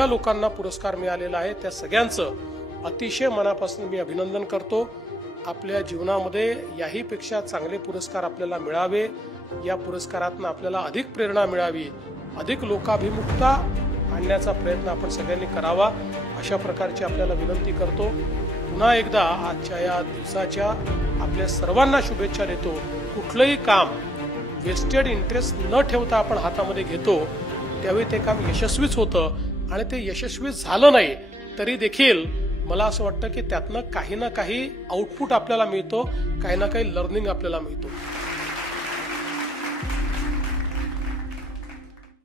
ज्या लोकांना पुरस्कार मिळालेला आहे त्या सगळ्यांचं अतिशय मनापासून मी अभिनंदन करतो। आपल्या जीवनामध्ये याही पेक्षा चांगले पुरस्कार आपल्याला मिळावे, या पुरस्कारातून आपल्याला अधिक प्रेरणा मिळावी, अधिक लोकाभिमुखता आणण्याचा प्रयत्न आपण सगळ्यांनी करावा, अशा प्रकारची आपल्याला विनंती करतो। पुन्हा एकदा आजच्या या दिवसाच्या आपल्या सर्वांना शुभेच्छा देतो। कुठलंही काम वेस्टेड इंटरेस्ट न ठेवता आपण हातामध्ये घेतो त्यावेळी ते काम यशस्वीच होतं, आणि ते यशस्वी झालं नाही तरी देखील मला असं वाटतं की त्यातनं काही ना काही आउटपुट आपल्याला मिळतो, काही ना काही लर्निंग आपल्याला मिळतो।